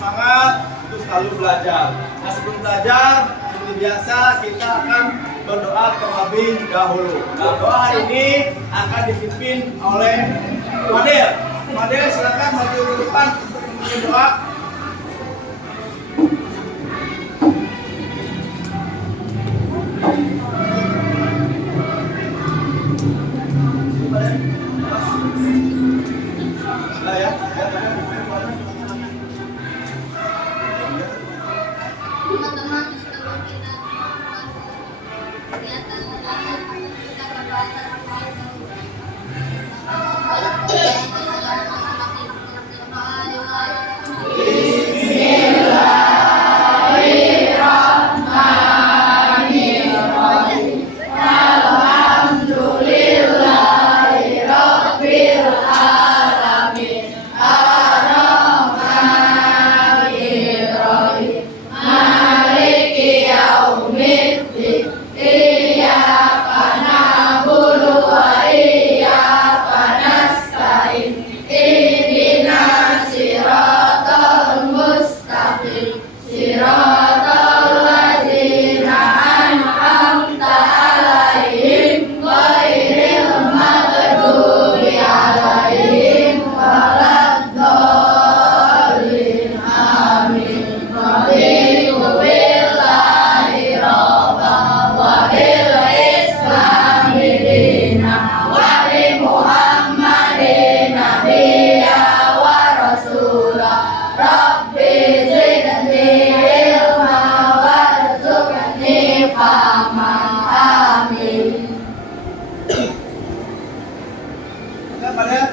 semangat untuk selalu belajar. Nah, sebelum belajar, seperti biasa kita akan berdoa terlebih dahulu. Nah, doa hari ini akan dipimpin oleh Fadil. Fadil, silakan maju ke depan untuk berdoa. Teman-teman, sebelum kita melakukan kegiatan kita berdoa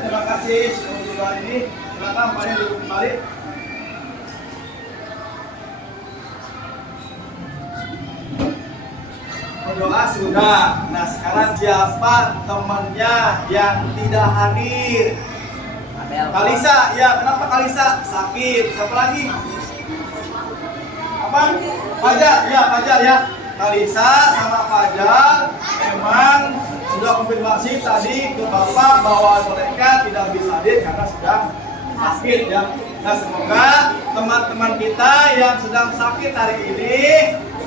terima kasih untuk doa ini. Silakan Fadil duduk kembali. Berdoa sudah. Nah, sekarang siapa temannya yang tidak hadir? Kalisa, ya kenapa Kalisa? Sakit. Siapa lagi? Apa? Fajar, ya Fajar ya. Kalisa sama Fajar memang sudah konfirmasi tadi ke Bapak bahwa mereka tidak bisa hadir karena sudah sakit ya. Nah, semoga teman-teman kita yang sedang sakit hari ini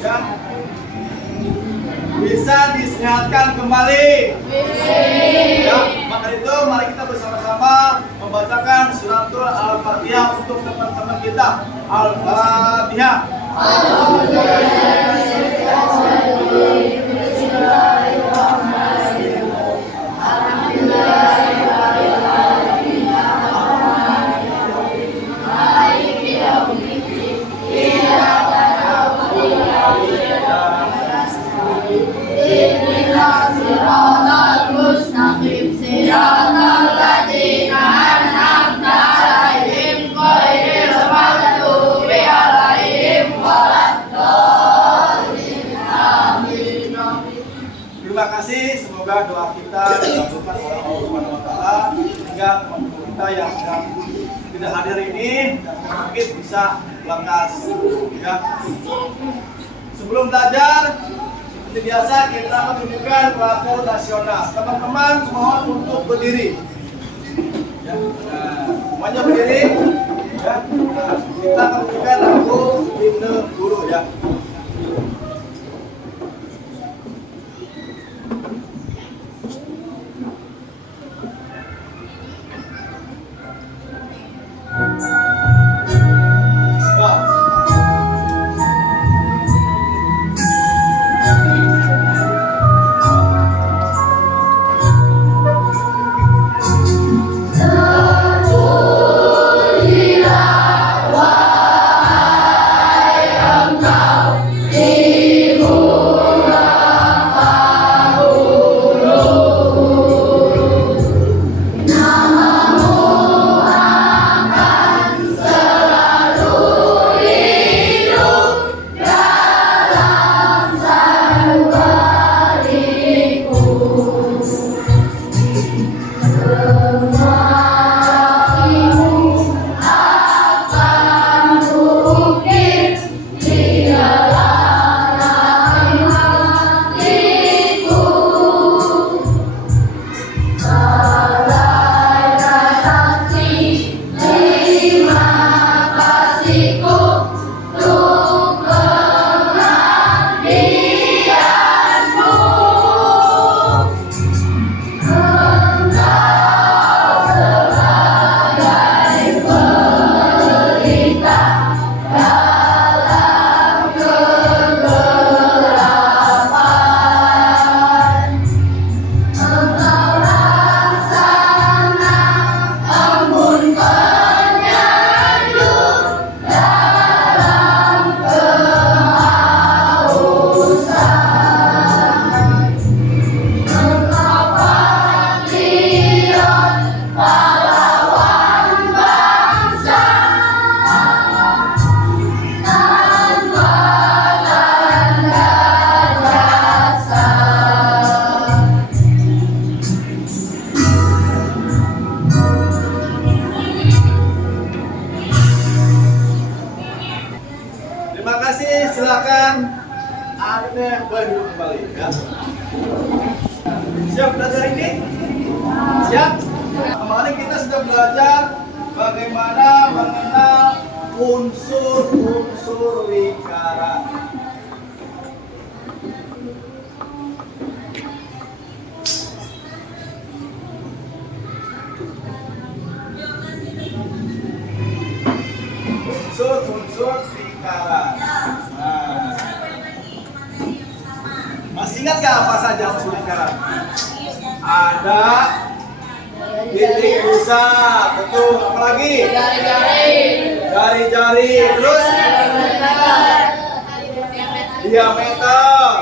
ya, bisa disehatkan kembali. Ya, maka itu mari kita bersama-sama membacakan suratul Al-Fatihah untuk teman-teman kita. Al-Fatihah. Terima kasih, semoga doa kita dikabulkan oleh Allah Subhanahu wa taala sehingga teman-teman kita yang sedang tidak hadir ini dan mungkin bisa lekas ya. Sebelum belajar seperti biasa kita menunjukkan lagu nasional. Teman-teman mohon untuk berdiri. Ya, nah, semuanya berdiri. Ya, nah, kita menunjukkan lagu himne guru ya. Engkau Terima kasih, silakan Anda boleh duduk kembali ya. Siap belajar ini? Siap? Kemarin kita sudah belajar bagaimana mengenal unsur-unsur lingkaran. Unsur-unsur lingkaran. Nah. Masih ingat gak apa saja unsur lingkaran? Ada titik pusat, betul. Apalagi? Jari-jari. Terus? Diameter.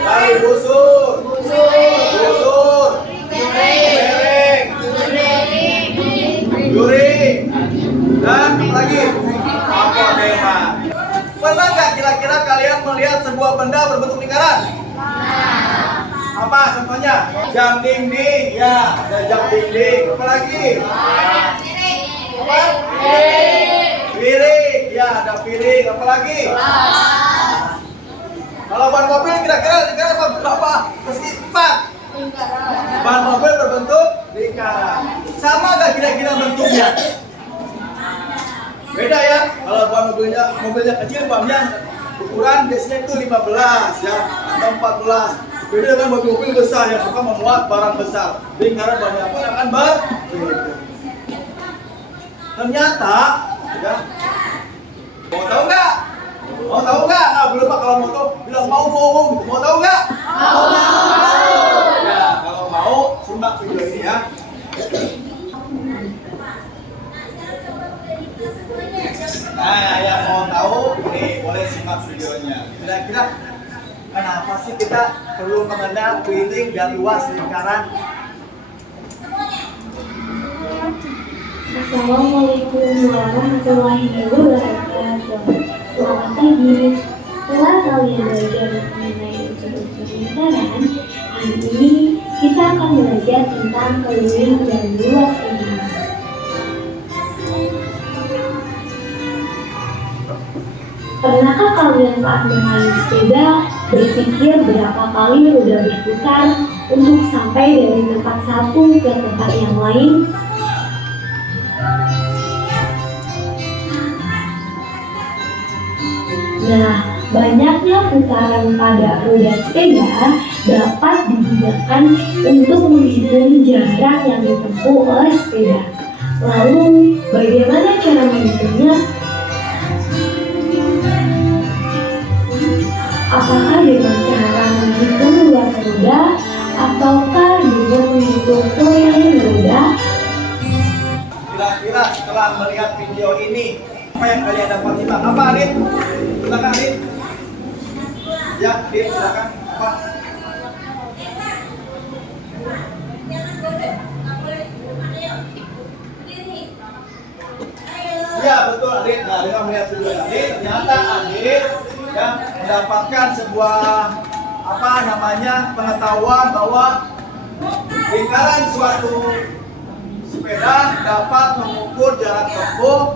Tali busur. Busur. Miring. Juring. Dan apalagi? Apodema. Pernah nggak kira-kira kalian melihat sebuah benda berbentuk lingkaran? Apa contohnya? Jam dinding, ya, ada jam dinding. Apalagi? Apa? Piring, ya, ada piring. Apalagi? Kalau ban mobil kira-kira lingkaran apa? Meski 4. Ban mobil berbentuk lingkaran. Sama nggak kira-kira bentuknya? Beda ya. Kalau ban mobilnya kecil, bannya ukuran biasanya itu 15 ya, atau 14. Beda dengan mobil-mobil besar yang suka memuat barang besar. Lingkaran bannya pun akan berbeda. Ternyata, ya, mau tahu nggak? Mau tahu nggak? Nah, belum Pak, kalau mau tahu bilang mau gitu. Mau tahu nggak? Mau. Ya, kalau mau simak video ini ya. Nah, yang mau tahu nih boleh simak videonya. Kira-kira kenapa sih kita perlu mengenal piring dan luas lingkaran? Assalamualaikum warahmatullahi wabarakatuh. Selamat pagi. Setelah kalian belajar mengenai unsur-unsur lingkaran, hari ini kita akan belajar tentang piring dan luas lingkaran. Pernahkah kalian saat mengayuh sepeda berpikir berapa kali roda berputar untuk sampai dari tempat satu ke tempat yang lain? Nah, banyaknya putaran pada roda sepeda dapat digunakan untuk menghitung jarak yang ditempuh oleh sepeda. Lalu, bagaimana cara menghitungnya? Apakah dengan cara menghitung luas roda ataukah dengan menghitung keliling roda? Kira-kira setelah melihat video ini, apa yang kalian dapat simak? Apa, Adit? Silakan, Adit. Ya, Adit, silakan. Apa? Ya, betul, Adit. Nah, dengan melihat video Adit, ternyata Adit yang mendapatkan sebuah pengetahuan bahwa lingkaran suatu sepeda dapat mengukur jarak tempuh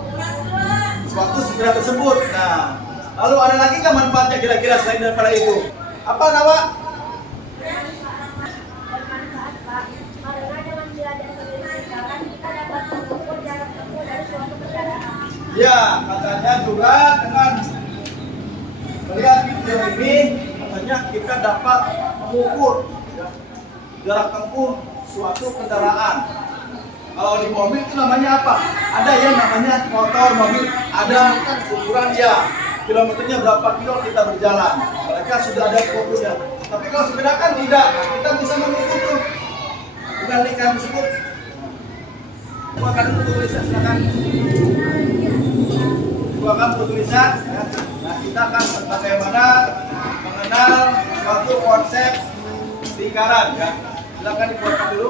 suatu sepeda tersebut. Nah, lalu ada lagi nggak manfaatnya kira-kira selain daripada itu? Apa, Nawa? Bermanfaat, Pak, karena dengan belajar tentang lingkaran kita dapat mengukur jarak tempuh dari suatu kendaraan. Ya, katanya juga dengan melihat video ini, katanya kita dapat mengukur ya, jarak tempuh suatu kendaraan. Kalau di mobil itu namanya apa? Ada ya namanya motor, mobil, ada ukuran ya. Kilometernya berapa kilo kita berjalan. Mereka sudah ada fokusnya. Tapi kalau sepeda kan tidak. Kita bisa mengukur tuh. Kembalikan tersebut. Buatkan dulu tulisan, silakan. Buatkan tulisan. Ya. Nah, kita akan bagaimana mengenal suatu konsep lingkaran. Ya. Silakan dibuatkan dulu.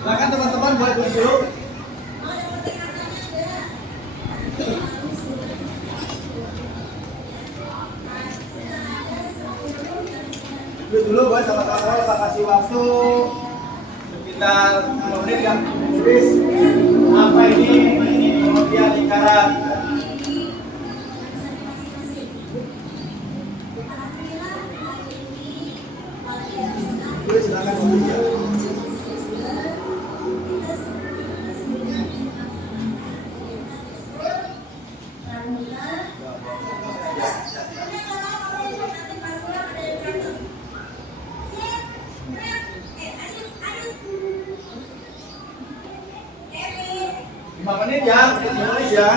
Silakan teman-teman boleh tulis dulu. Tulis dulu boleh sama-sama, kita kasih waktu sekitar 5 menit ya. Tulis apa ini kemudian lingkaran. Tulis silakan tulis ya. Menit ya, tulis ya.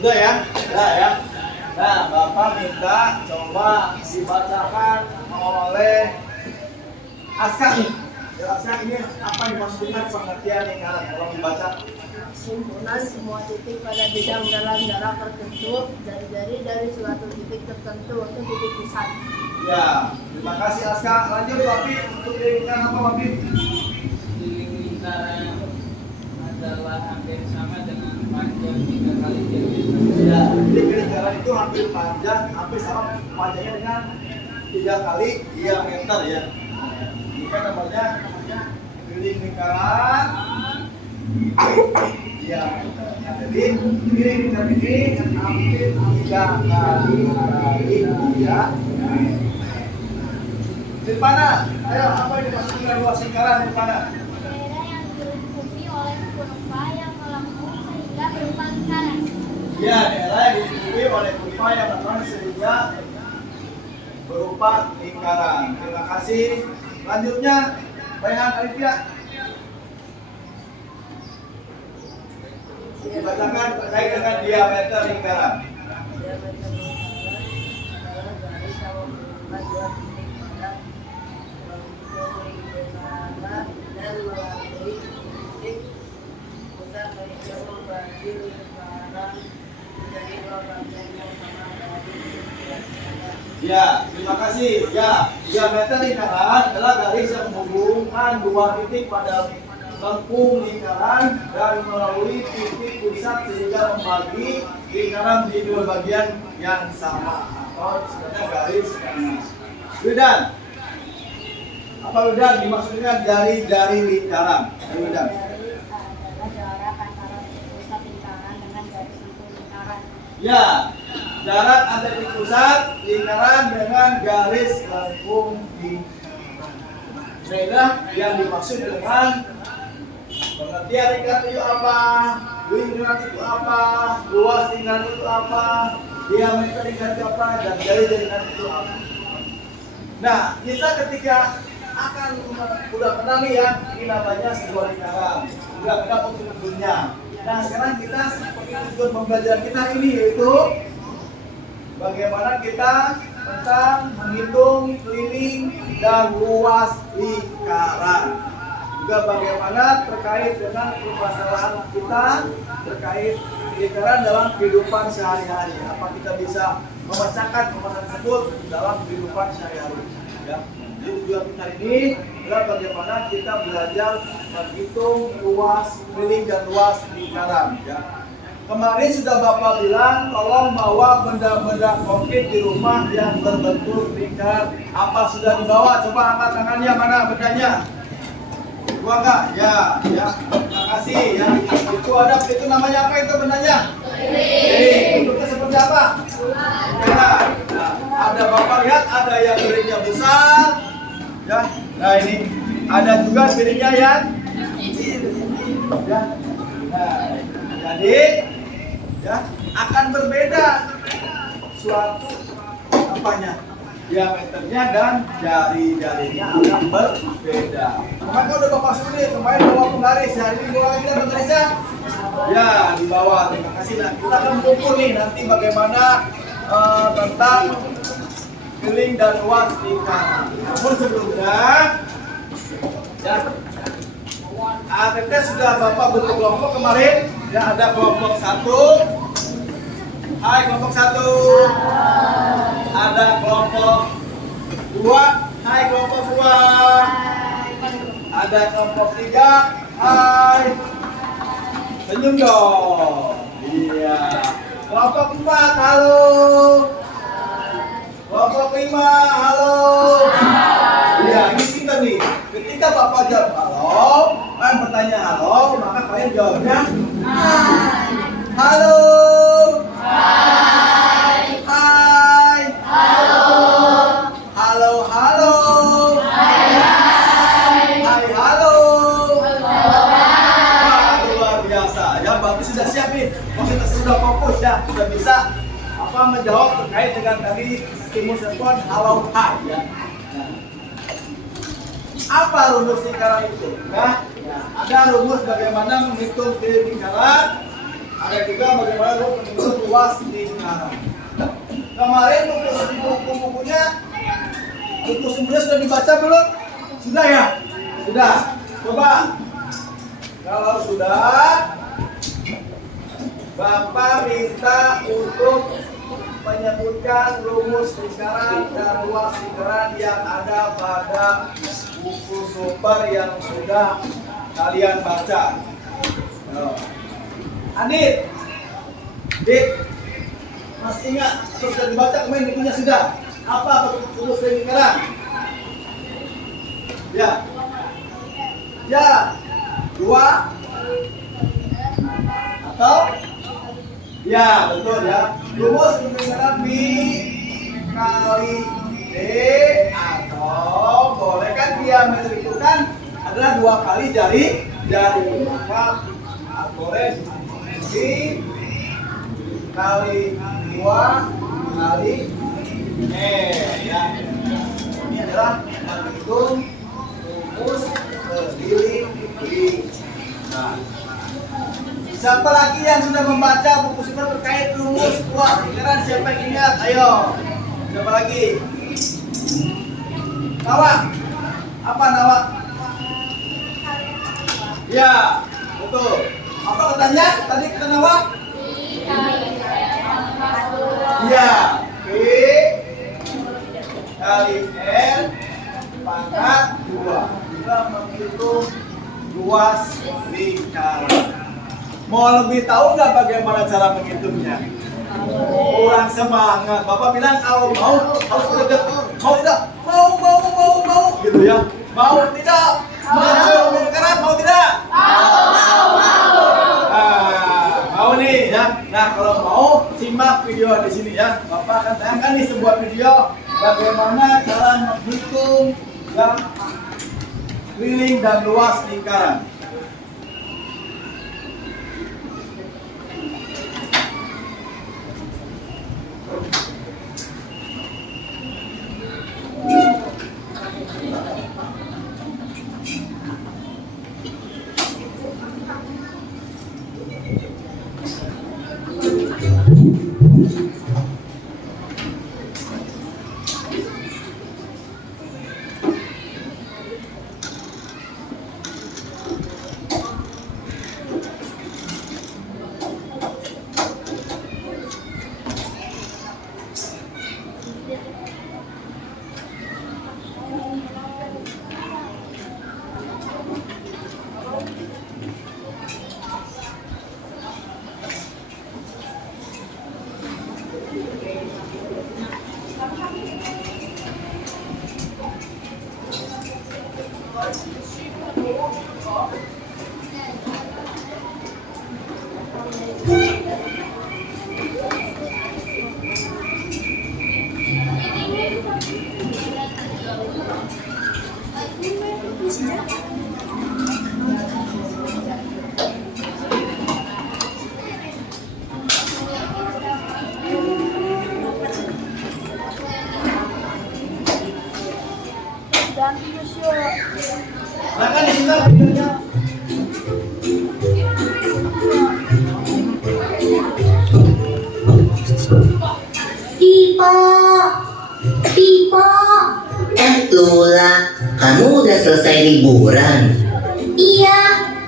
Sudah ya? Sudah ya? Nah, Bapak minta coba dibacakan oleh Aska nih. Ya, Aska, ini apa yang dimaksudkan pengertian lingkaran? Kalau dibaca. Himpunan semua titik pada bidang dalam jarak tertentu jari-jari dari suatu titik tertentu untuk titik pusat. Ya, terima kasih Aska. Lanjut Wapi, untuk lingkaran apa Wapi? Lingkaran adalah hampir sama dengan panjang 3 kali diameter. Ya, jadi lingkaran itu hampir panjang, hampir sama panjangnya dengan 3 kali diameter ya. Ini kan namanya lingkaran. Ya, jadi lingkaran ini hampir 3 kali ya. Di mana? Ayo, apa yang dimaksud dengan luas lingkaran di mana? Daerah yang dilingkupi oleh kurva yang melengkung sehingga berupa lingkaran. Ya, daerah yang dilingkupi oleh kurva yang melengkung sehingga berupa lingkaran. Terima kasih. Lanjutnya, Bayhan Alifia. Dibacakan terkait dengan diameter lingkaran. Diameter lingkaran adalah garis yang menghubungkan dua titik pada lingkaran dan melalui titik pusat sehingga membagi lingkaran menjadi dua bagian yang sama dari lingkaran. Ya, terima kasih. Ya, diameter lingkaran adalah garis yang menghubungkan dua titik pada lengkung lingkaran dan melalui titik pusat sehingga membagi lingkaran menjadi dua bagian yang sama atau sebenarnya garis kanan. Wildan, apa Wildan dimaksudkan dari lingkaran? Wildan. Dari adalah jarak antara titik pusat lingkaran dengan garis lengkung lingkaran. Ya, jarak antara titik pusat lingkaran dengan garis lengkung lingkaran. Nah, yang dimaksud dengan pengertian lingkaran itu apa? Lingkaran itu apa? Luas lingkaran itu apa? Diameter lingkaran itu apa? Dan garis lingkaran itu apa? Nah, kita ketika akan udah kenal nih ya, ini namanya sebuah lingkaran. Udah kenal unsur-unsurnya. Nah, sekarang kita seperti tujuan pembelajaran kita ini yaitu bagaimana kita tentang menghitung keliling dan luas lingkaran. Juga bagaimana terkait dengan permasalahan kita terkait lingkaran dalam kehidupan sehari-hari. Apa kita bisa memecahkan permasalahan tersebut dalam kehidupan sehari-hari? Ya. Jadi tujuan kita ini adalah bagaimana kita belajar menghitung luas keliling dan luas lingkaran. Ya. Kemarin sudah Bapak bilang tolong bawa benda-benda konkret di rumah yang berbentuk lingkaran. Apa sudah dibawa? Coba angkat tangannya, mana bendanya? Dua enggak? Ya, ya. Terima kasih ya. Itu namanya apa itu bendanya? Piring. Bentuknya seperti apa? Lingkaran. Nah, ada Bapak lihat ada yang piringnya besar. Ya. Nah, ini ada juga piringnya yang kecil. Ya. Nah, jadi ya akan berbeda suatu apanya? Diameternya dan jari-jarinya akan berbeda. Maka udah Bapak sulit, kemarin bawa penggaris, hari ini bawa lagi penggarisnya. Ya, di bawah. Terima kasih. Nah, kita akan mengukur nih nanti bagaimana tentang keliling dan luas lingkaran. Namun sebelumnya, ya, ATT sudah Bapak bentuk kelompok kemarin. Ya, ada kelompok 1. Hai kelompok 1. Ada kelompok 2. Hai kelompok 2. Ada kelompok 3. Hai. Senyum dong. Iya. Kelompok 4. Halo. Kelompok 5. Halo. Iya, ini kita nih. Ketika Bapak jawab halo, kan bertanya halo, maka kalian jawabnya hai. Halo. Hai. Hai. Halo. Halo, halo. Hai, hai. Hai, halo. Wah, luar biasa. Ya, Bapak sudah siap nih. Maksudnya sudah fokus ya, sudah bisa menjawab terkait dengan tadi stimulus respon halo hai ya. Nah, apa rumus lingkaran itu? Nah, ada rumus bagaimana menghitung keliling lingkaran. Ada juga bagaimana lu menghitung luas lingkaran. Kemarin buku-bukunya sudah dibaca belum? Sudah ya? Sudah. Coba. Kalau sudah, Bapak minta untuk menyebutkan rumus lingkaran dan luas lingkaran yang ada pada buku sumber yang sudah kalian baca. Adit, masih ingat atau sudah dibaca kemarin bukunya sudah? Apa rumus lingkaran? Ya, 2 atau ya, betul ya. Rumus lingkaran B kali D, atau boleh kan diameter itu kan adalah 2 kali jari. Maka boleh B kali 2 kali ya. Ini adalah menghitung rumus keliling. Nah, siapa lagi yang sudah membaca buku sumber terkait rumus luas lingkaran? Siapa yang ingat? Ayo. Siapa lagi? Nawa. Apa Nawa? Ya, betul. Apa katanya? Tadi kata Nawa? Ya, P kali N pangkat 2 juga menghitung luas lingkaran. Mau lebih tahu nggak bagaimana cara menghitungnya? Kurang semangat. Bapak bilang kalau mau harus berdeket. Mau tidak? Mau gitu ya. Mau tidak? Mau lingkaran? Mau tidak? Mau nih ya. Nah, kalau mau simak video di sini ya. Bapak akan tayangkan nih sebuah video bagaimana cara menghitung yang keliling dan luas lingkaran. Silakan disebar videonya. Pipo. Lula, kamu udah selesai liburan? Iya,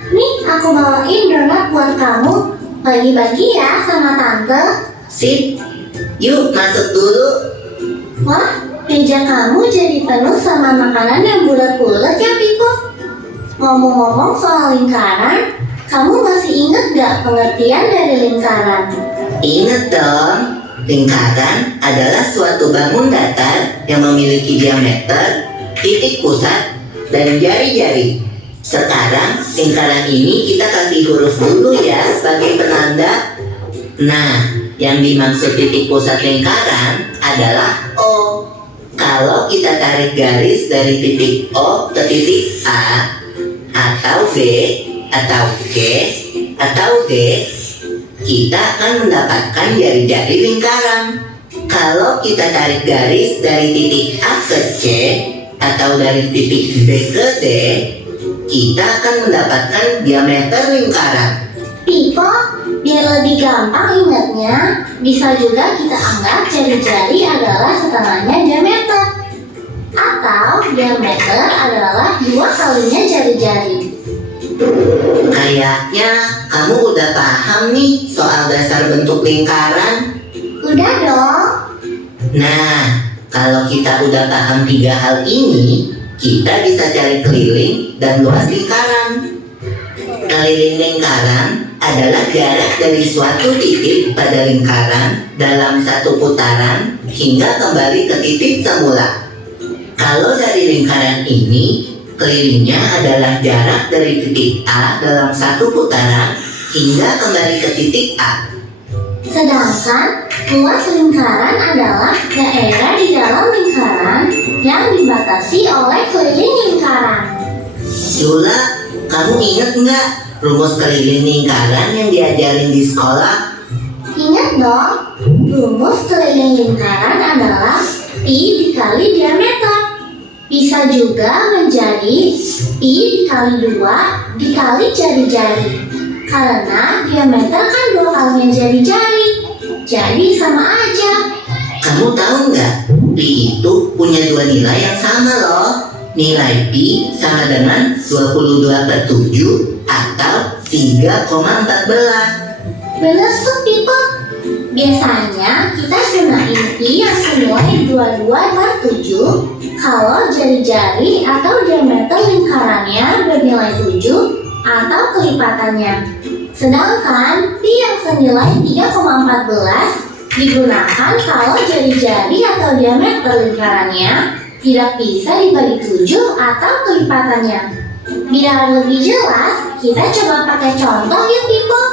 nih aku bawain donat buat kamu. Bagi-bagi ya sama tante. Sip, yuk masuk dulu. Wah, meja kamu jadi penuh sama makanan yang bulat-bulat ya, Pipo. Ngomong-ngomong soal lingkaran, kamu masih ingat gak pengertian dari lingkaran? Ingat dong, lingkaran adalah suatu bangun datar yang memiliki diameter, titik pusat, dan jari-jari. Sekarang lingkaran ini kita kasih huruf dulu ya sebagai penanda. Nah, yang dimaksud titik pusat lingkaran adalah O. Kalau kita tarik garis dari titik O ke titik A, atau B, atau G, atau D, kita akan mendapatkan jari-jari lingkaran. Kalau kita tarik garis dari titik A ke C, atau dari titik B ke D, kita akan mendapatkan diameter lingkaran. Pipo, Biar lebih gampang ingatnya, bisa juga kita anggap jari-jari adalah setengahnya diameter. Atau diameter adalah 2 kalinya jari-jari. Kayaknya kamu udah paham nih soal dasar bentuk lingkaran. Udah dong. Nah, kalau kita udah paham 3 hal ini, kita bisa cari keliling dan luas lingkaran. Keliling lingkaran adalah jarak dari suatu titik pada lingkaran dalam satu putaran hingga kembali ke titik semula. Kalau dari lingkaran ini, kelilingnya adalah jarak dari titik A dalam satu putaran hingga kembali ke titik A. Sedangkan luas lingkaran adalah daerah di dalam lingkaran yang dibatasi oleh keliling lingkaran. Jula, kamu ingat nggak rumus keliling lingkaran yang diajarin di sekolah? Ingat dong, rumus keliling lingkaran adalah pi dikali diameter. Bisa juga menjadi pi dikali 2 dikali jari-jari. Karena diameter kan 2 kalinya jari-jari, jadi sama aja. Kamu tahu nggak, pi itu punya 2 nilai yang sama loh. Nilai pi sama dengan 22/7 atau 3,14. Bener tuh people. Biasanya kita gunain pi yang senilai 22/7 kalau jari-jari atau diameter lingkarannya bernilai 7 atau kelipatannya. Sedangkan pi yang senilai 3,14 digunakan kalau jari-jari atau diameter lingkarannya tidak bisa dibagi 7 atau kelipatannya. Biar lebih jelas, kita coba pakai contoh yuk people.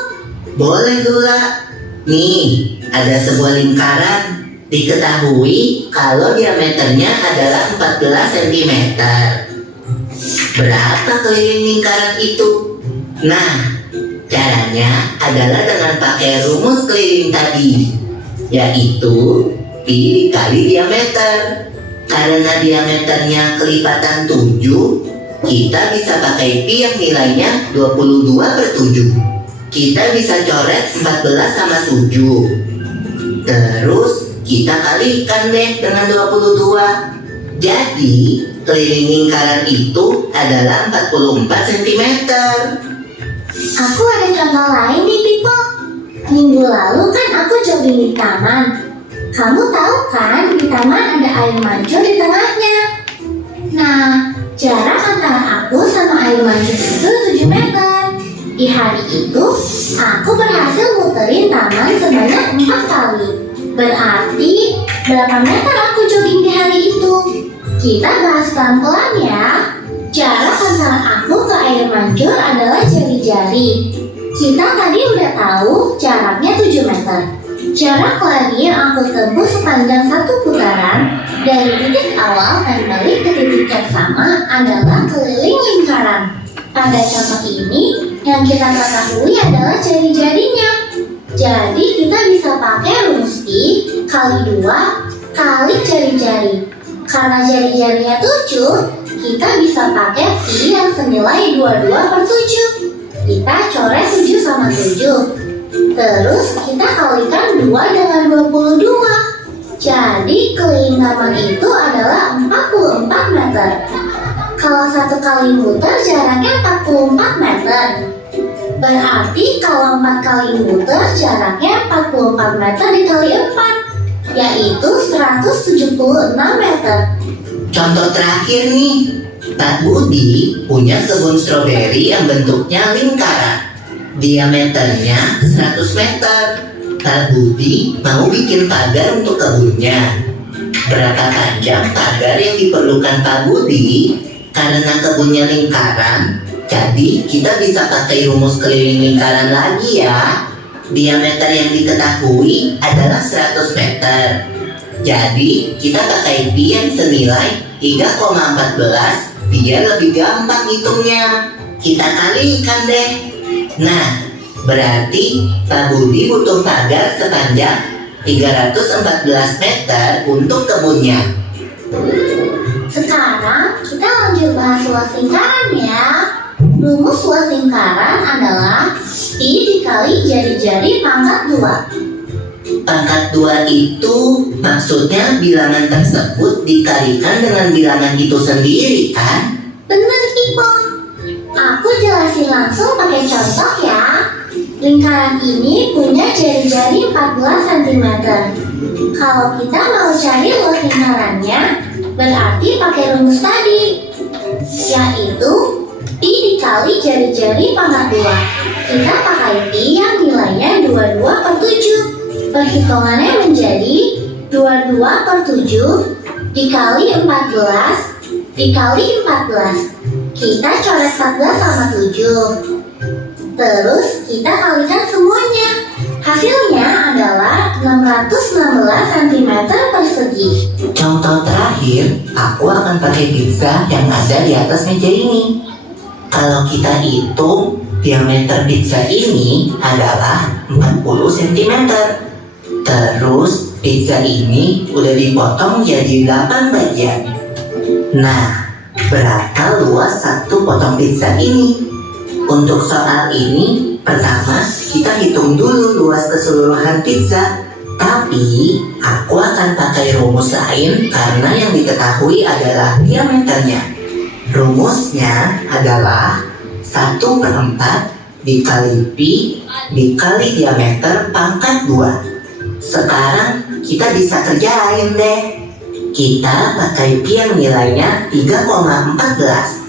Boleh Lula. Nih, ada sebuah lingkaran. Diketahui kalau diameternya adalah 14 cm. Berapa keliling lingkaran itu? Nah, caranya adalah dengan pakai rumus keliling tadi, yaitu pi dikali diameter. Karena diameternya kelipatan 7, kita bisa pakai pi yang nilainya 22/7. Kita bisa coret 14 sama 7. Terus kita kalikan deh dengan 22. Jadi keliling lingkaran itu adalah 44 cm. Aku ada contoh lain nih people. Minggu lalu kan aku jogging di taman. Kamu tahu kan di taman ada air mancur di tengahnya. Nah, jarak antara aku sama air mancur itu 7 meter. Di hari itu, aku berhasil muterin taman sebanyak 4 kali. Berarti, berapa meter aku jogging di hari itu? Kita bahas pelan-pelan ya. Jarak antara aku ke air mancur adalah jari-jari. Kita tadi udah tahu jaraknya 7 meter. Jarak lari yang aku tempuh sepanjang satu putaran dari titik awal dan balik ke titik yang sama adalah keliling lingkaran. Pada contoh ini, yang kita ketahui adalah jari-jarinya. Jadi kita bisa pakai rumus pi kali 2 kali jari-jari. Karena jari-jarinya 7, kita bisa pakai pi yang senilai 22/7. Kita coret 7 sama 7. Terus kita kalikan 2 dengan 22. Jadi keliling taman itu adalah 44 meter. Kalau satu kali muter jaraknya 44 meter. Berarti kalau 4 kali muter jaraknya 44 meter dikali 4, yaitu 176 meter. Contoh terakhir nih, Pak Budi punya kebun stroberi yang bentuknya lingkaran. Diameternya 100 meter. Pak Budi mau bikin pagar untuk kebunnya. Berapa panjang pagar yang diperlukan Pak Budi? Karena kebunnya lingkaran, jadi kita bisa pakai rumus keliling lingkaran lagi ya. Diameter yang diketahui adalah 100 meter. Jadi kita pakai pi yang senilai 3,14 biar lebih gampang hitungnya. Kita kalikan deh. Nah, berarti Pak Budi butuh pagar sepanjang 314 meter untuk kebunnya. Sekarang kita lanjut bahas luas lingkaran ya. Rumus luas lingkaran adalah Pi dikali jari-jari pangkat 2. Pangkat 2 itu maksudnya bilangan tersebut dikalikan dengan bilangan itu sendiri kan? Bener Ipo. Aku jelasin langsung pakai contoh ya. Lingkaran ini punya jari-jari 14 cm. Kalau kita mau cari luas lingkarannya, berarti pakai rumus tadi, yaitu Pi dikali jari-jari pangkat 2. Kita pakai Pi yang nilainya 22/7. Perhitungannya menjadi 22/7 dikali 14 dikali 14. Kita coret 14 sama 7. Terus kita kalikan semuanya. Hasilnya adalah 616 cm persegi. Contoh terakhir, aku akan pakai pizza yang ada di atas meja ini. Kalau kita hitung, diameter pizza ini adalah 40 cm. Terus pizza ini udah dipotong jadi 8 bagian. Nah, berapa luas satu potong pizza ini? Untuk soal ini, pertama kita hitung dulu luas keseluruhan pizza. Tapi aku akan pakai rumus lain karena yang diketahui adalah diameternya. Rumusnya adalah 1/4 dikali Pi dikali diameter pangkat 2. Sekarang kita bisa kerjain deh. Kita pakai Pi yang nilainya 3,14.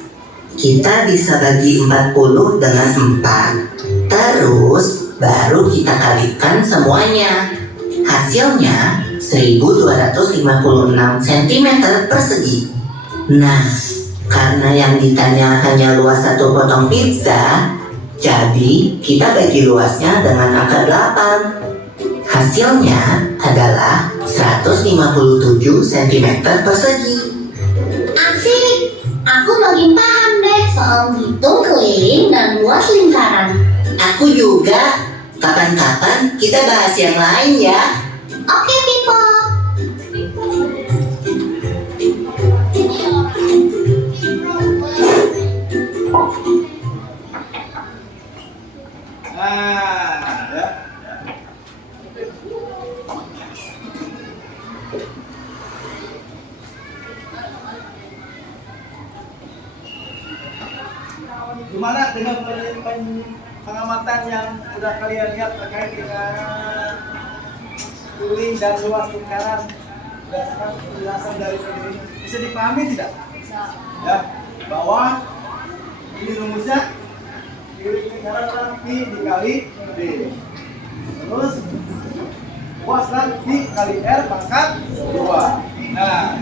Kita bisa bagi 40 dengan 4. Terus baru kita kalikan semuanya. Hasilnya 1256 cm persegi. Nah, karena yang ditanya hanya luas satu potong pizza, jadi kita bagi luasnya dengan angka 8. Hasilnya adalah 157 cm persegi. Asik, aku makin paham deh soal hitung keliling dan luas lingkaran. Aku juga. Kapan-kapan kita bahas yang lain ya. Oke Pipo. Nah, ya. Gimana dengan pengamatan yang sudah kalian lihat terkait dengan keliling dan luas lingkaran berdasarkan penjelasan dari sini? Bisa dipahami tidak? Bisa. Ya, bahwa ini rumusnya keliling lingkaran adalah Pi dikali D. Terus luas adalah Pi kali R pangkat 2. Nah,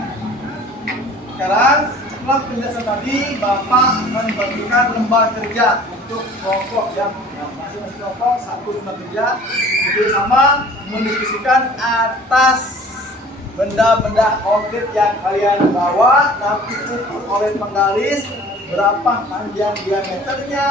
sekarang setelah penjelasan tadi, Bapak akan membagikan lembar kerja untuk kelompok yang masing-masing kelompok satu lembar kerja, jadi sama mendiskusikan atas benda-benda konkret yang kalian bawa, nanti ukur oleh penggaris berapa panjang diameternya,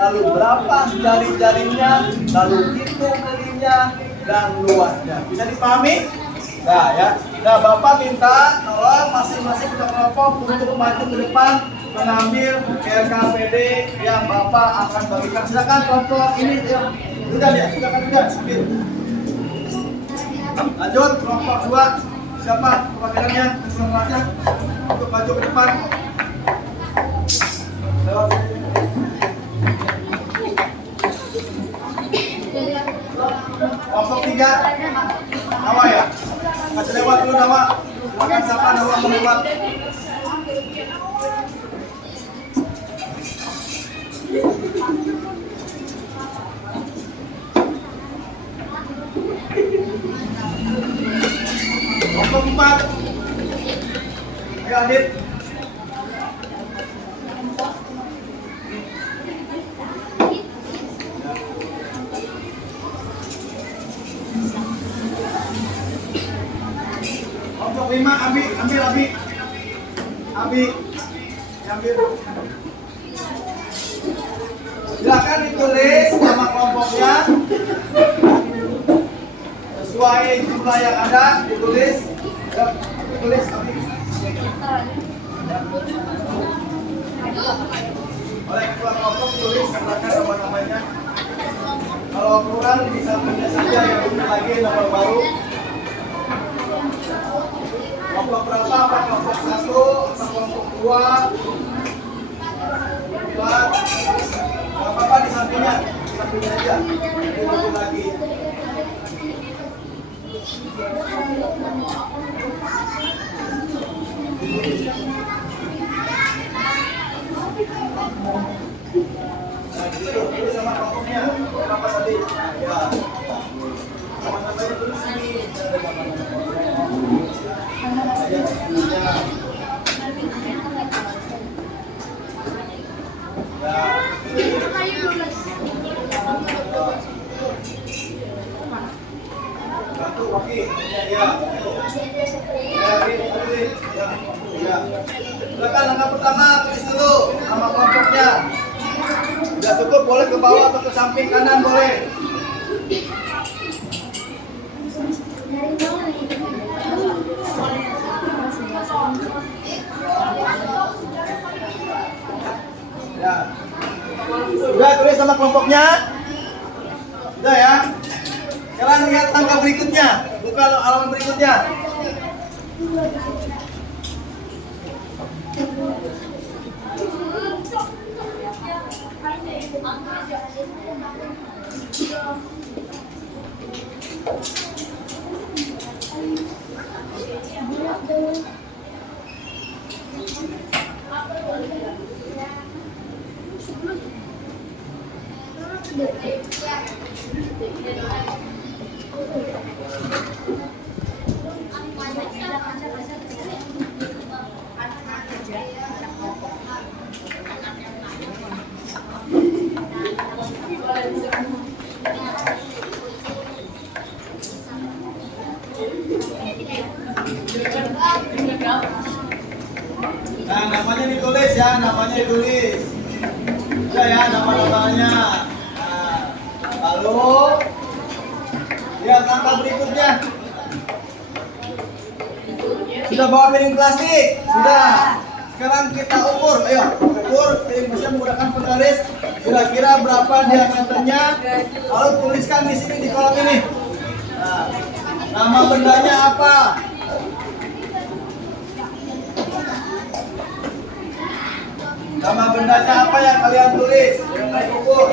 lalu berapa jari-jarinya, lalu hitung kelilingnya dan luasnya. Bisa dipahami? Nah ya, nah Bapak minta tolong masing-masing kelompok untuk maju ke depan mengambil RKPD yang Bapak akan bagikan. Silakan kelompok ini ya, sudah ya, silakan juga sedikit. Lanjut kelompok 2, siapa perwakilannya kelompoknya untuk maju ke depan. Lewat. Kelompok 3, Nawa ya. Kasih lewat dulu Nawa. Silakan siapa Nawa mau lewat. Kelompok 4. Ayo Adit. Kelompok 5, Abi, ambil Abi. Abi, ambil. Silakan ditulis nama kelompoknya sesuai jumlah yang ada, ditulis. Ya, ditulis Abi. Oleh ketua kelompok tulis silakan nama-namanya. Kalau kurang bisa pindah saja yang ini lagi nomor baru. Kelompok berapa? Apa kelompok 1 atau kelompok 2? Gak apa-apa di sampingnya aja. Ini lagi. Nah, gitu sama kelompoknya. Berapa tadi? Ya. Sama-samanya dulu sini. Silakan langkah pertama tulis dulu nama kelompoknya. Sudah cukup boleh ke bawah atau ke samping kanan boleh. Ya. Sudah tulis sama kelompoknya. Sudah ya. Sekarang lihat angka berikutnya. Buka halaman berikutnya. Nah, namanya ditulis ya, namanya ditulis. Udah ya, nama-namanya. Nah, lalu lihat angka berikutnya. Sudah bawa piring plastik? Sudah. Sekarang kita ukur, ayo ukur piring plastik menggunakan penggaris. Kira-kira berapa diameternya? Lalu tuliskan di sini di kolom ini. Nah, nama bendanya apa? Nama bendanya apa yang kalian tulis? Yang kalian ukur.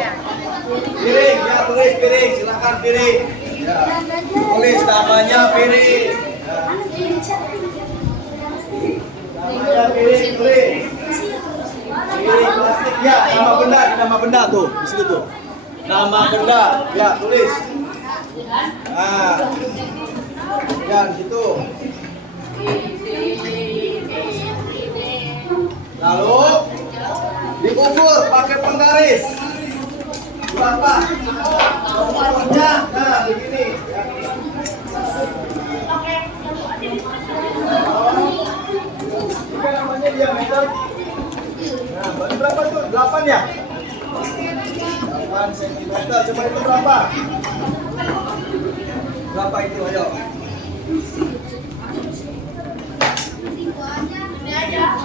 Piring, ya tulis piring. Silakan piring. Ya. Tulis namanya piring. Ya. Namanya piring, tulis. Piring plastik ya. Nama benda tuh di situ tuh. Nama benda, ya tulis. Nah, ya di situ. Lalu diukur pakai penggaris. Berapa? Ukurnya, nah begini. Ini namanya diameter. Nah, berapa tuh? 8 ya? 8 cm. Coba itu berapa? Berapa itu? Ayo. Ini aja.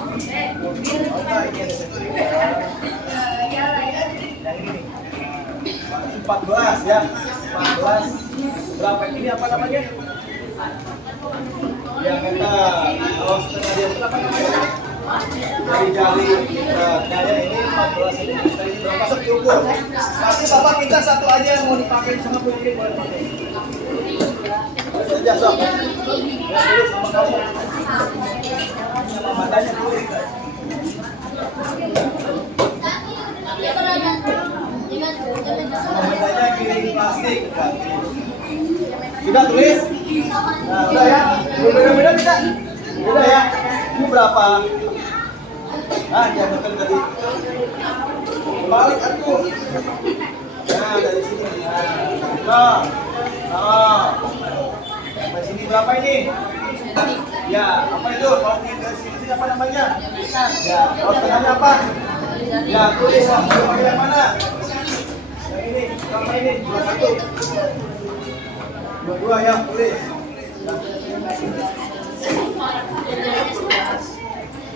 14 ya. 14. Berapa ini apa namanya? Diameter. Kalau setengah diameter apa namanya? Jari-jari. Kayaknya ini 14 cm. Ini berapa sok diukur? Pasti bapak kita satu aja yang mau dipakai sama putri boleh pakai. Boleh saja sok. Ya, tulis sama kamu. Matanya tulis. Namanya piring plastik. Sudah tulis? Nah, udah ya. Beda-beda tidak? Beda ya. Ini berapa? Nah, diameter tadi. Balik aku. Nah, dari sini. Nah. Sampai sini berapa ini? Ya, apa itu? Kalau dari sini apa namanya? Ya, kalau setengahnya apa? Ya, tulis. Pakai yang mana? Yang ini, sama ini, 21. 22 ya, tulis.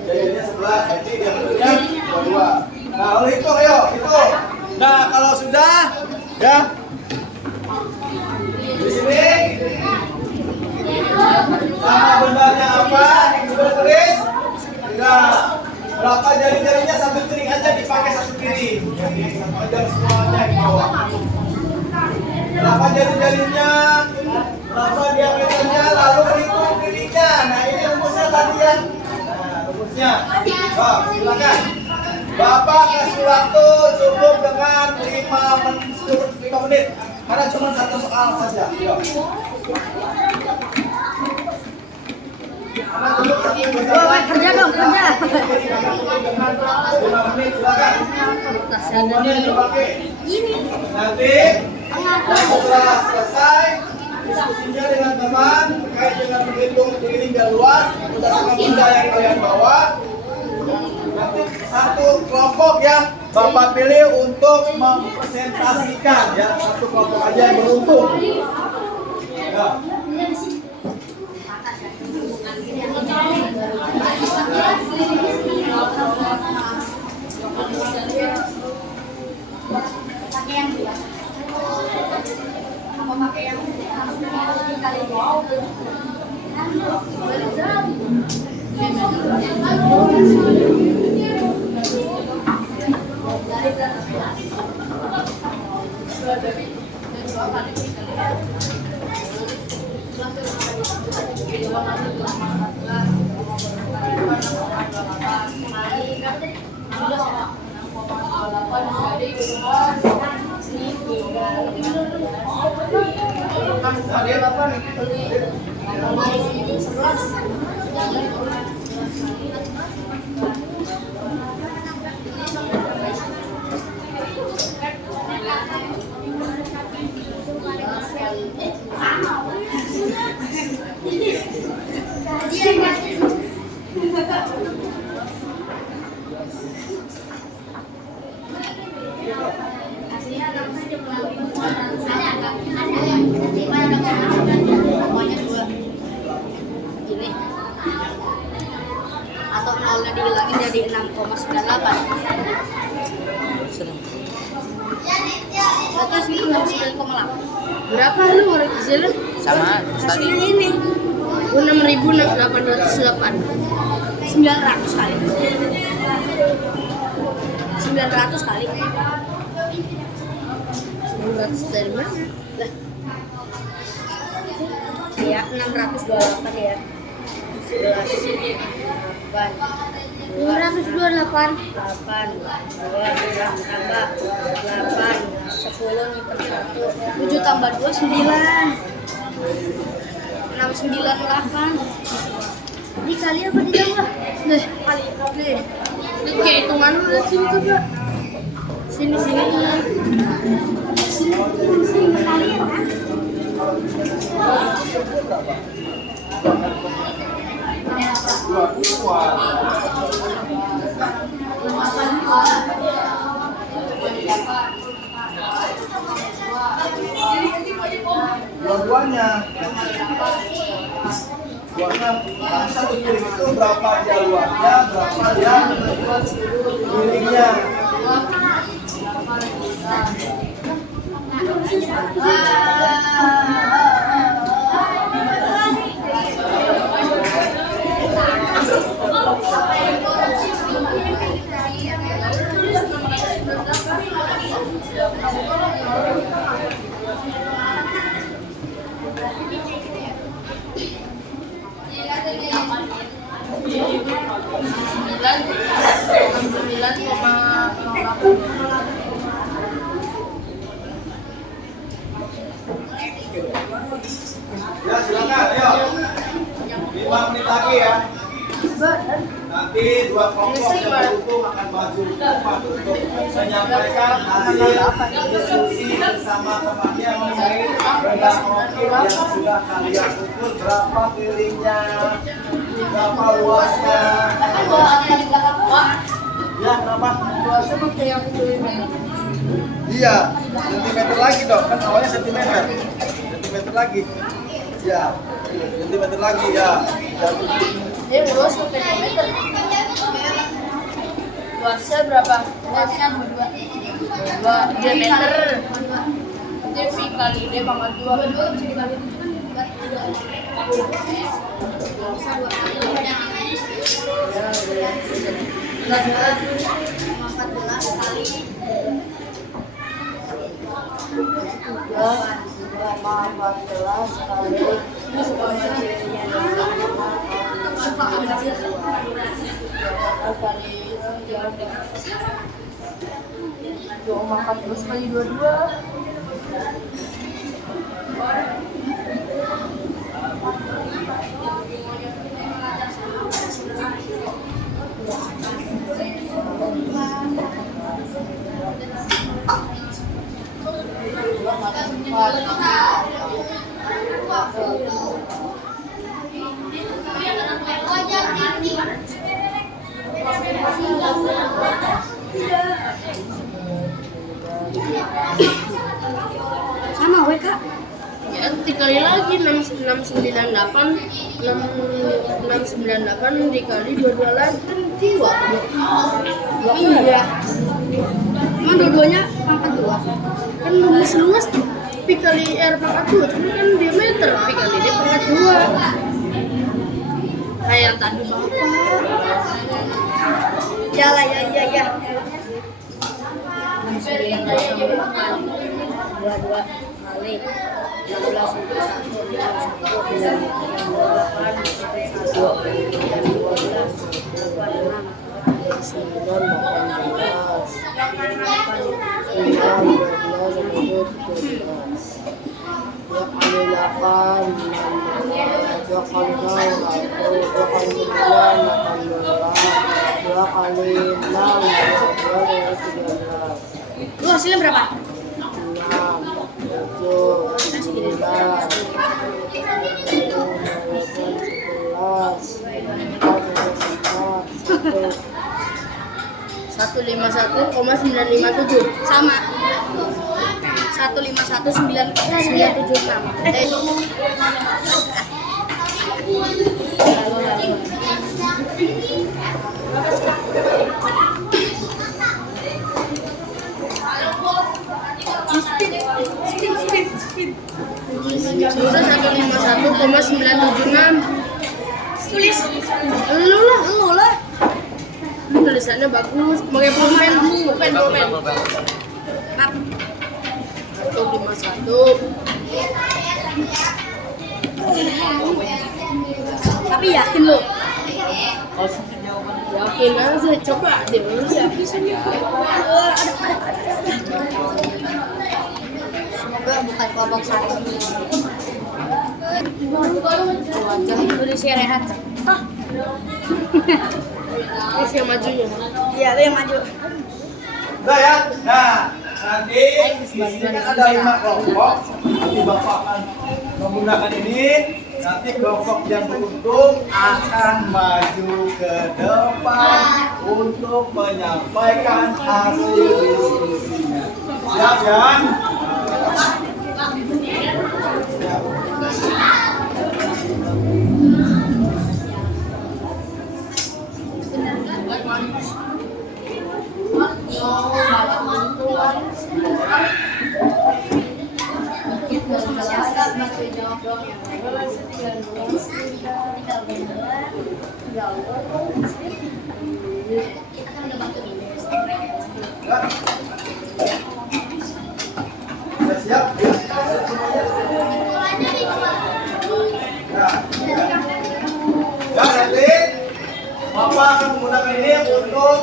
Jadinya 11, jadi diameternya 22. Nah, lalu hitung, ayo, hitung. Nah, kalau sudah, ya, jari-jarinya satu piring aja dipakai satu piring. Jadi satu aja semuanya di bawah. Berapa jari-jarinya? Berapa diameternya? Lalu hitung piringnya. Nah ini rumusnya tadi ya. Nah rumusnya. Silakan. Bapak kasih waktu cukup dengan 5 menit. Karena cuma satu soal saja. Yuk. Kerja dong, kerja. 5 menit silakan. Semuanya dipakai. Ini. Nanti setelah selesai diskusinya dengan teman terkait dengan menghitung piring dan luas berdasarkan benda yang kalian bawa. Nanti satu kelompok ya Bapak pilih untuk mempresentasikan ya, satu kelompok aja yang beruntung. Ya. Gini. Atau nolnya dihilangin jadi 6,98. Berarti sini 69,8. Berapa lu orang kecil? Sama Hasilnya ini 6.808. 900 kali. 900 kali. 900 dari mana? Lah. Ya, 628 ya. 228. 8 tambah 8 10 nih per 1 7 tambah 2 9 698 dikali apa ditambah? Deh kali nih ini kayak hitungan lu lihat sini coba sini kali ya kan? Dua-duanya satu piring itu berapa dia luasnya, berapa dia piringnya. Ya silakan, ayo. 5 menit lagi ya. Nanti dua kelompok yang beruntung akan maju ke depan untuk menyampaikan hasil diskusi bersama temannya mengenai benda krokin yang sudah kalian ukur, berapa piringnya, berapa luasnya. Ya, berapa? Luasnya pakai yang itu ini. Iya, sentimeter lagi dong, kan awalnya sentimeter. Sentimeter lagi. Ya, sentimeter lagi ya. Ini luas sampai 2 meter. Luasnya berapa? Luasnya 2 meter. Jadi V kali D pangkat 2. 22 bisa dibagi 7 kan bisa 2 kali. Kali 22. Sama WK. Ya, dikali lagi 698 dikali 22 lagi kan 2. Iya. Emang dua-duanya pangkat 2. Kan luas pi kali R pangkat 2, cuma kan diameter pi kali D pangkat 2. Kayak yang tadi Bapak. Ya lah, ya. 22 kali 16 untuk Lu hasilnya berapa? 151,957 Sama. 151,976. Sudah 151,976. Tulis. Lu lah. Lu Tulisannya bagus, pakai pulpen. Maaf. 151. Tapi yakin lu? Yakin aja, coba deh lu ya. Semoga bukan kelompok satu. Wajah Tulisnya Rehat. Hah? terus yang majunya. Iya, lu yang maju. Udah ya. Nah, nanti di sini kan ada 5 kelompok. Nanti Bapak akan menggunakan ini. Nanti kelompok yang beruntung akan maju ke depan untuk menyampaikan hasil diskusinya. Siap ya? Sudah siap? Ya, nanti Bapak akan menggunakan ini untuk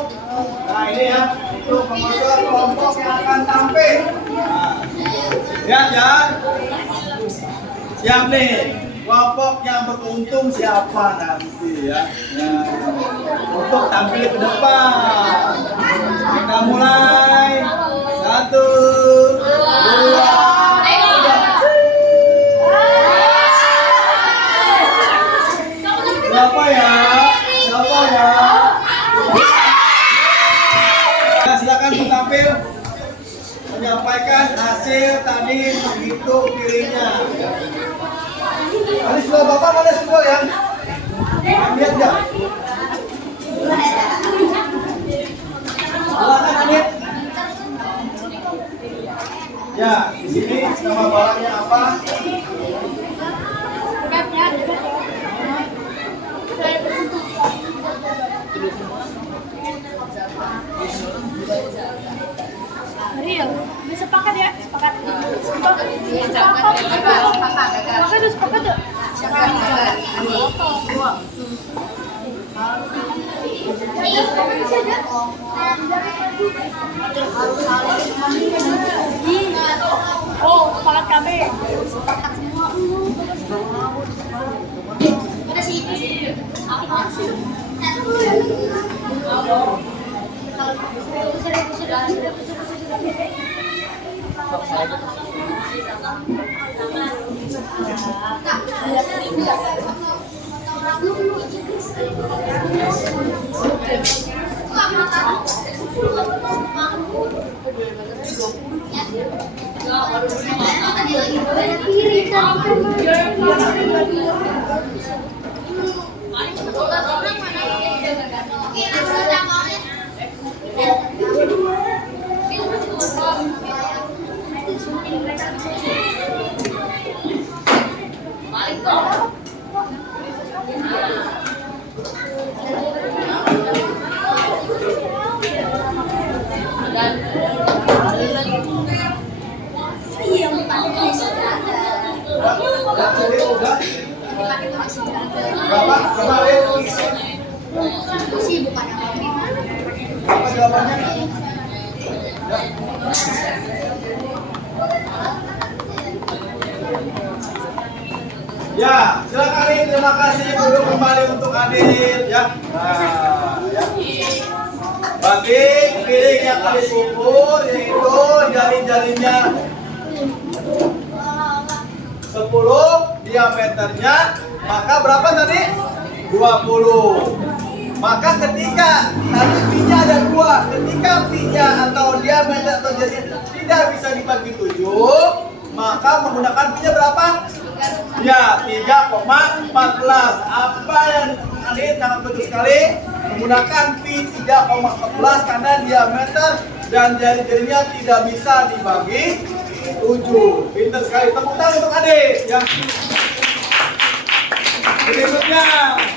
ini ya, untuk membentuk kelompok yang akan tampil. Nah, lihat ya. Siap nih, kelompok yang beruntung siapa nanti ya. Nah, untuk tampil ke depan. Kita mulai. 1, 2, 3. Siapa ya? Ya, silakan tampil menyampaikan hasil tadi menghitung pilihnya. Ini sudah Bapak mana semua ya? Lihat ya. Silakan Anit. Ya, di sini nama barangnya apa? Adil. Udah sepakat ya? Sepakat. Sepakat. Sepakat tuh, sepakat tuh. Oh, sepakat kami. Ada sih. Apa jawabannya? Ya, silakan nih. Terima kasih dulu kembali untuk Adit ya. Nah, ya. Bagi piring yang kali ukur yaitu jari-jarinya 10, diameternya maka berapa tadi? 20. Maka ketika tadi pi-nya ada 2, ketika pi-nya atau diameter atau jari tidak bisa dibagi 7, maka menggunakan pi-nya berapa? Ya, 3,14. Apa yang Adit sangat betul sekali menggunakan pi 3,14 karena diameter dan jari-jarinya tidak bisa dibagi 7. Pintar sekali. Tepuk tangan untuk Adit ya. Berikutnya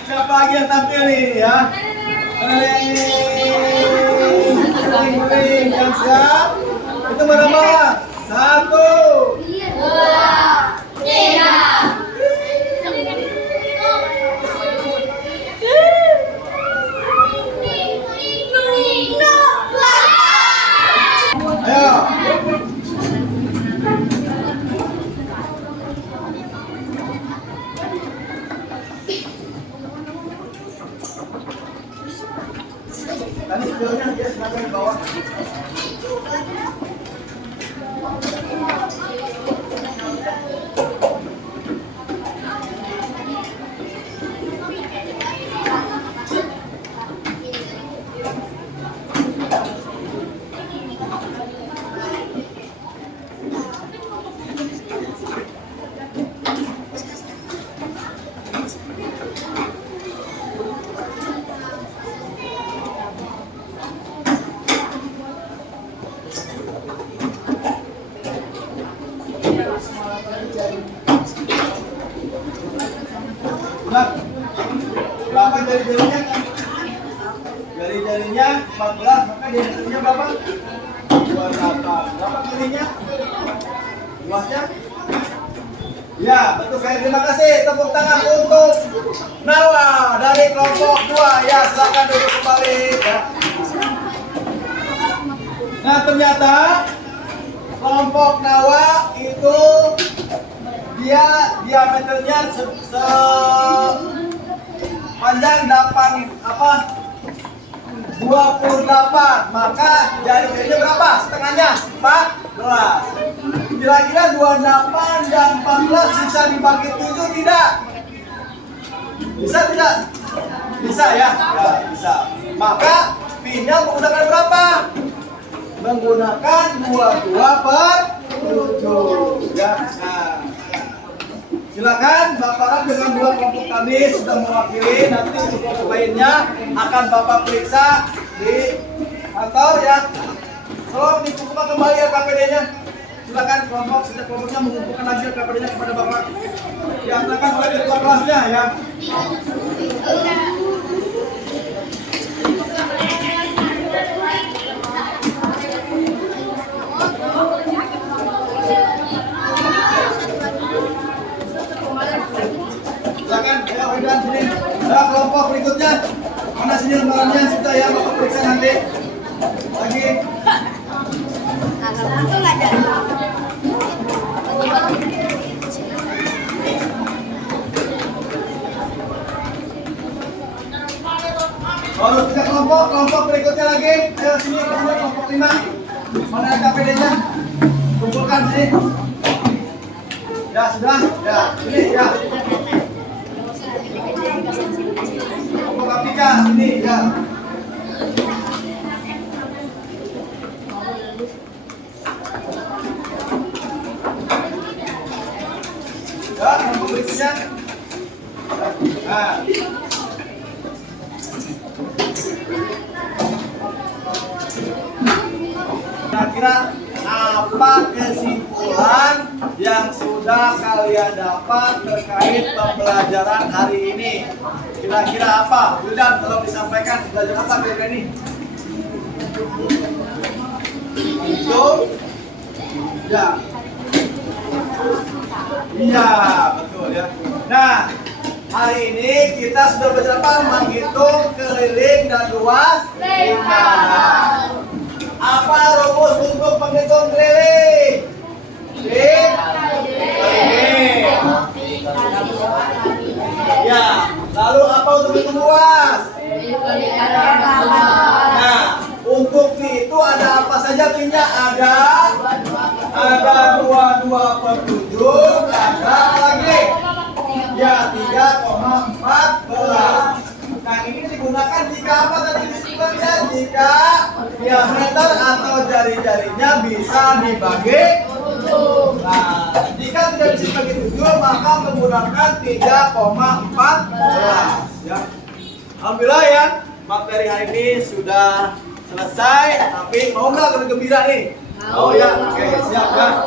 siapa lagi yang tampil nih ya? Yang siap? Itu berapa? 1, 2, 3. ayo. Tadi sebelumnya dia silakan di bawah. Nah, berapa jari-jarinya? Jari-jarinya 14, maka jari-jarinya berapa? 28. Berapa kalinya? Luasnya? Ya, betul sekali. Terima kasih. Tepuk tangan untuk Nawa dari kelompok 2. Ya, silakan duduk kembali. Ya. Nah, ternyata kelompok Nawa itu dia diameternya panjang 28, maka jari-jarinya berapa? Setengahnya 14. Kira-kira 28 dan 14 bisa dibagi 7 tidak? Bisa tidak? Bisa ya? Ya, bisa. Maka pi-nya menggunakan berapa? Menggunakan 22/7 ya. Nah, silakan Bapak dengan 2 kelompok tadi sudah mewakili. Nanti kelompok lainnya akan Bapak periksa di kantor ya. Tolong dikumpulkan kembali ya KPD-nya. Silakan setiap kelompoknya mengumpulkan lagi KPD-nya kepada Bapak. Diantarkan oleh ketua kelasnya ya. sini lembarannya, Sita ya, Bapak periksa nanti. Lagi. Langsung aja. Baru 3 kelompok berikutnya lagi. Ayo sini kelompok 5. Mana KPD-nya? Kumpulkan sini. Ya sudah, ya sini ya. Kelompok Apika sini ya. Ya, kelompok berikutnya. Nah. Kira-kira apa kesimpulan yang sudah kalian dapat terkait pembelajaran hari ini? Kira-kira apa? Wildan, tolong disampaikan belajar apa kira-kira ini? Itu? Ya. Iya, betul ya. Nah, hari ini kita sudah belajar apa? Menghitung keliling dan luas lingkaran. Apa rumus untuk penghitung keliling? Ya, lalu apa untuk hitung luas? Nah, untuk itu ada apa saja pinnya? Ada 22/7, ada lagi. Ya, 3,14. Nah, ini digunakan jika apa tadi disebutnya? Jika diameter atau jari-jarinya bisa dibagi 7. Nah, jika tidak bisa dibagi 7, maka menggunakan 3,14 ya. Alhamdulillah ya, materi hari ini sudah selesai, tapi mau nggak gembira nih? Oh ya, oke, siap ya.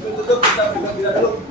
Tutup, kita bergembira dulu.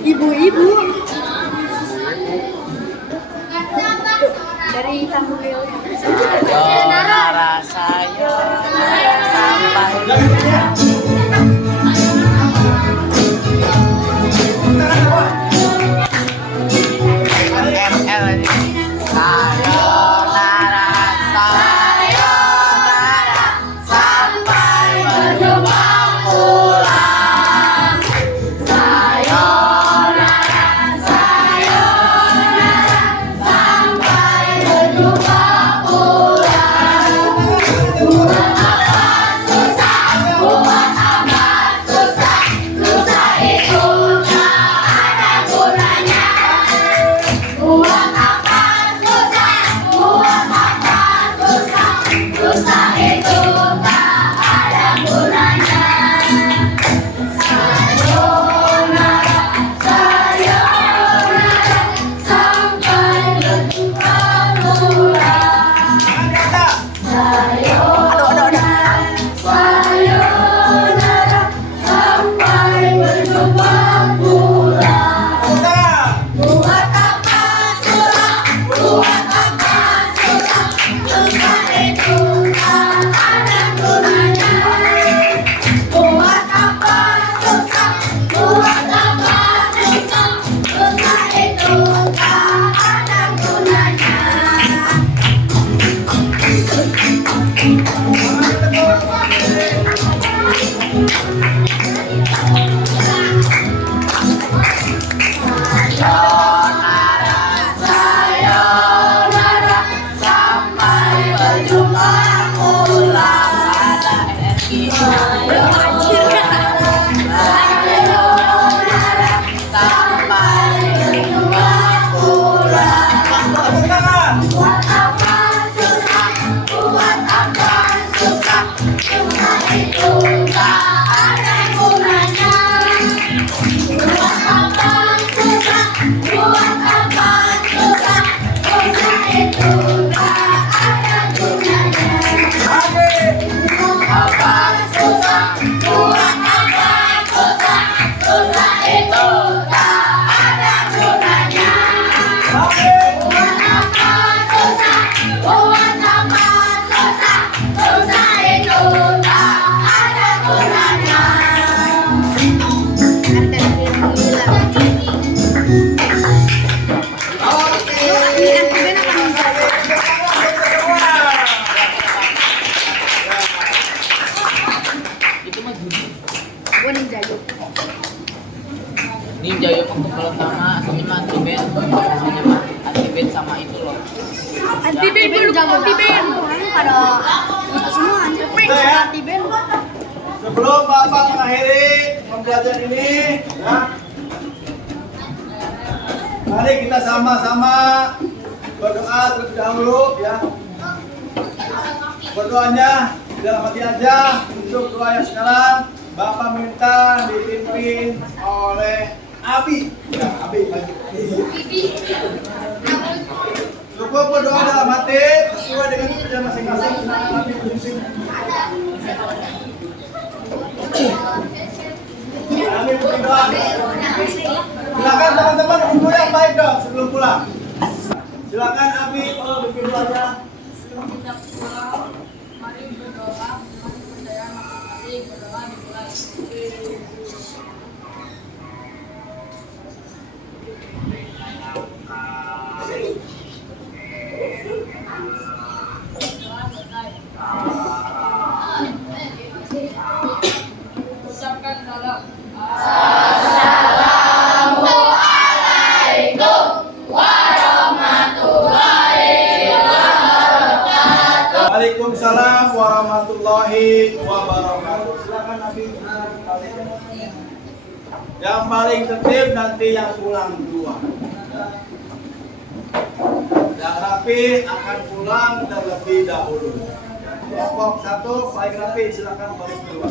Ibu-ibu dari tampil Rasanya sampai RL Ini Jayo untuk kalau sama aslinya mah anti-band, aslinya mah anti-band sama itu loh. Anti-band dulu, anti-band. Orang pada itu semua anti-band. Sebelum Bapak mengakhiri pembelajaran ini, ya, mari kita sama-sama berdoa terlebih dahulu, ya. Berdoanya dalam hati aja. Untuk doa yang sekarang, Bapak minta dipimpin oleh Abi. Ya, Abi. Cukup berdoa dalam hati sesuai dengan kerjaan masing-masing. Abi pimpin. Abi pimpin doa. Silakan teman-teman ibu yang baik dong sebelum pulang. Silakan Abi bikin doanya. Mari berdoa dengan kepercayaan masing-masing. Berdoa dimulai. Doa selesai. Ucapkan salam. Waalaikumsalam warahmatullahi wabarakatuh. Silakan Nabi. Yang paling tertib nanti yang pulang dua. Yang rapi akan pulang terlebih dahulu. Kelompok satu paling rapi silakan baris dua.